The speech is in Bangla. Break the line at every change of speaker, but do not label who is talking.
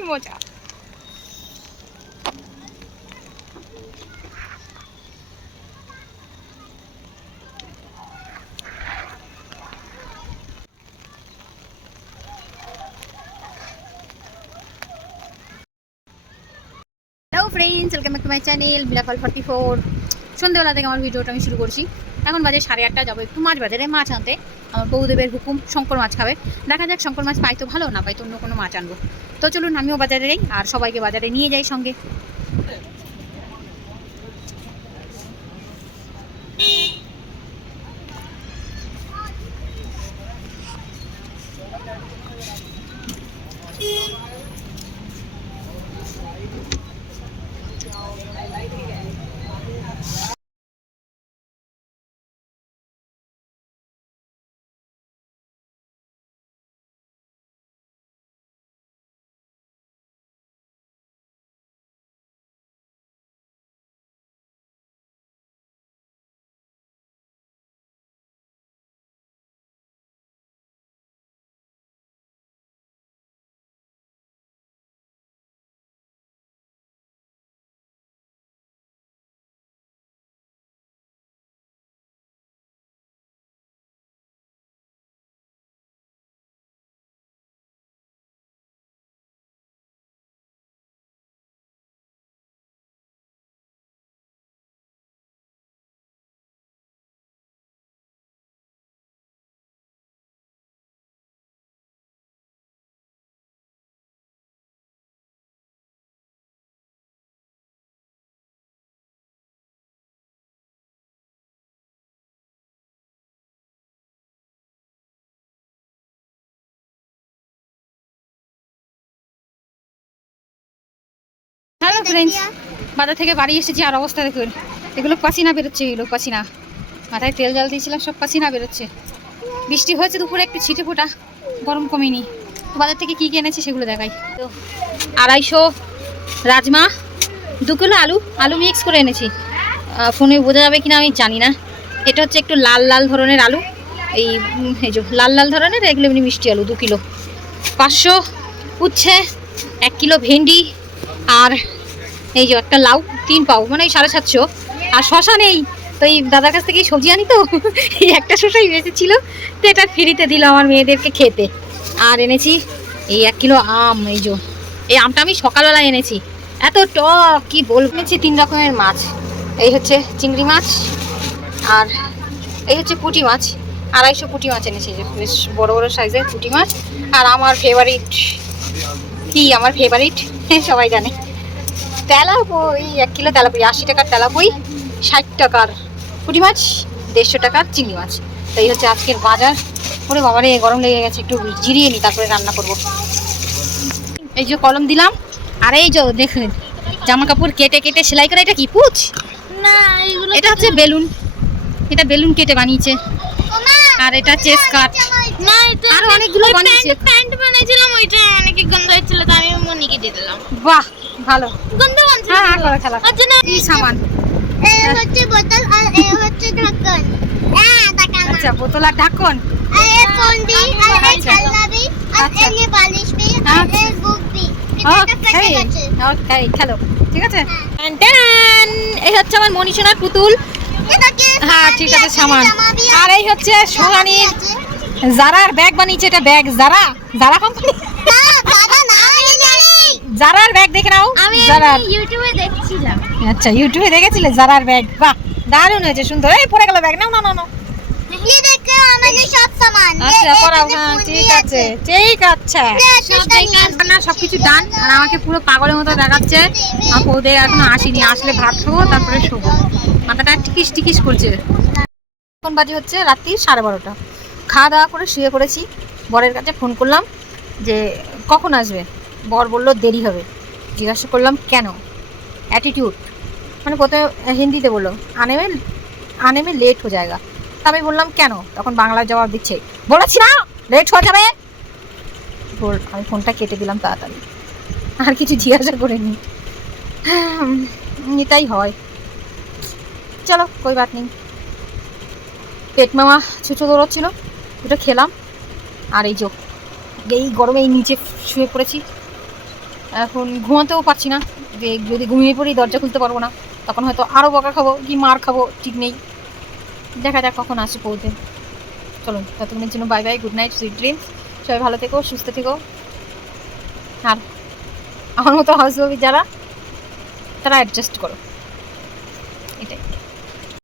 কি মজা। Friends welcome back to my channel বিলাফল forty four সন্ধ্যেবেলা থেকে আমার ভিডিওটা আমি শুরু করছি। এখন বাজে সাড়ে আটটা যাব একটু মাছ বাজারে, মাছ আনতে। আমার বৌদেবের হুকুম, শঙ্কর মাছ খাবে। দেখা যাক শঙ্কর মাছ পাই তো ভালো, না পাই তো অন্য কোনো মাছ আনব। তো চলুন, আমিও বাজারে যাই আর সবাইকে বাজারে নিয়ে যাই সঙ্গে। ফ্রেন্ডস বাজার থেকে বাড়ি এসেছি আর অবস্থা দেখুন। এগুলো পাসিনা বেরোচ্ছে এগুলো পাসিনা। মাথায় তেল জল দিয়েছিলাম সব পাসিনা বেরোচ্ছে। বৃষ্টি হয়েছে দুপুরে একটু ছিটে ফোটা গরম কমেনি। বাজার থেকে কী কিনেছি সেগুলো দেখাই। তো আড়াইশো রাজমা দু কিলো আলু আলু মিক্স করে এনেছি। ফোনে বোঝা যাবে কিনা আমি জানি না। এটা হচ্ছে একটু লাল লাল ধরনের আলু। এই এই যে লাল লাল ধরনের এগুলো এমনি মিষ্টি আলু দু কিলো। পাঁচশো উচ্ছে এক কিলো ভেন্ডি আর এই যে একটা লাউ তিন পাও মানে সাড়ে সাতশো। আর শশা নেই, তো এই দাদার কাছ থেকেই সবজি আনি তো? এই একটা শশাই বেঁচে ছিল তো এটা ফ্রিতে দিল আমার মেয়েদেরকে খেতে। আর এনেছি এই এক কিলো আম, এই যে। এই আমটা আমি সকালবেলা এনেছি। এত টক, কি বলব? এনেছি তিন রকমের মাছ। এই হচ্ছে চিংড়ি মাছ, আর এই হচ্ছে পুঁটি মাছ। আড়াইশো পুঁটি মাছ এনেছি বেশ বড় বড় সাইজের পুঁটি মাছ। আর আমার ফেভারিট কি আমার ফেভারিট সবাই জানে। তেলাপই এক কিলো তেলাপই আশি টাকার তেলাপই ষাট টাকার পুঁটি মাছ দেড়শো টাকার চিংড়ি মাছ। তো এই হচ্ছে আজকের বাজার। ওরে বাবারে গরম লেগে গেছে একটু জিরিয়ে নিই তারপরে রান্না করব। এই যে কলম দিলাম আর এই যে দেখুন জামা কাপড় কেটে কেটে সেলাই করে এটা কি পুচ?
না এগুলো
এটা হচ্ছে বেলুন। এটা বেলুন কেটে বানিয়েছে। আর এটা চেস কাট
না এটা
আরও অনেকগুলো বানিয়েছে।
প্যান্ট বানাইছিলাম ওইটা অনেকে গন্ধ হচ্ছিল তো আমি মনিকে দিয়ে দিলাম।
বাহ! ভালো।
গন্ধ বানছিল
হ্যাঁ হ্যাঁ খেলা
আচ্ছা
কি সামান।
এই হচ্ছে বোতল আর এই হচ্ছে ঢাকন। হ্যাঁ ঢাকন
আচ্ছা বোতল আর ঢাকন?
আর এই ফোনটি আর এই
আচ্ছা।
খেলনাবি আর
আচ্ছা।
এই বালিশ বি আর
আচ্ছা।
এই বুক
ওকে খেলো। ঠিক আছে? টান এই হচ্ছে আমার মনীষণার পুতুল। হ্যাঁ ঠিক আছে সামান। আর এই হচ্ছে সোহানির
আছে।
জারার ব্যাগ বানিয়েছে এটা ব্যাগ। জারা? Zara company? জারার ব্যাগ দেখে নাও। আচ্ছা ইউটিউবে দেখেছিলে? জারার ব্যাগ বাহ দারুণ হয়েছে সুন্দর। এই পড়ে গেল ব্যাগ না
নাও
আচ্ছা হ্যাঁ ঠিক আছে। ঠিক আছে। না আর আমাকে পুরো পাগলের মতো দেখাচ্ছে। আর ওদের এখন আসিনি। আসলে ভাত খাব তারপরে শোবো। মাথাটা টিকিস টিকিস করছে। এখন বাজে হচ্ছে রাত্রি সাড়ে বারোটা। খাওয়া দাওয়া করে শুয়ে পড়েছি। বরের কাছে ফোন করলাম যে কখন আসবে? বর বলল দেরি হবে। জিজ্ঞাসা করলাম, কেন? অ্যাটিটিউড মানে প্রথমে হিন্দিতে বলল আনে মে আনে মে লেট হয়ে যায়গা। তা আমি বললাম, কেন? তখন বাংলায় জবাব দিচ্ছে, বলেছি না লেট হয়ে যাবে। বল, আমি ফোনটা কেটে দিলাম তাড়াতাড়ি। আর কিছু জিজ্ঞাসা করিনি। এটাই হয়। চলো, কই বাত নেই। পেট মামা ছুঁচো দৌড়চ্ছিল, দুটো খেলাম। আর এই যো, এই গরমে এই নিচে শুয়ে পড়েছি। এখন ঘুমাতেও পারছি না। যে যদি ঘুমিয়ে পড়ি, দরজা খুলতে পারব না। তখন হয়তো আরও বকা খাব কি মার খাব, ঠিক নেই। দেখা যাক কখন আসে পৌঁছে। চলুন, ততক্ষণের জন্য bye bye good night sweet dreams সবাই ভালো থেকো, সুস্থ থেকো। আর আমার মতো হাউস যারা, তারা অ্যাডজাস্ট করো। এটাই।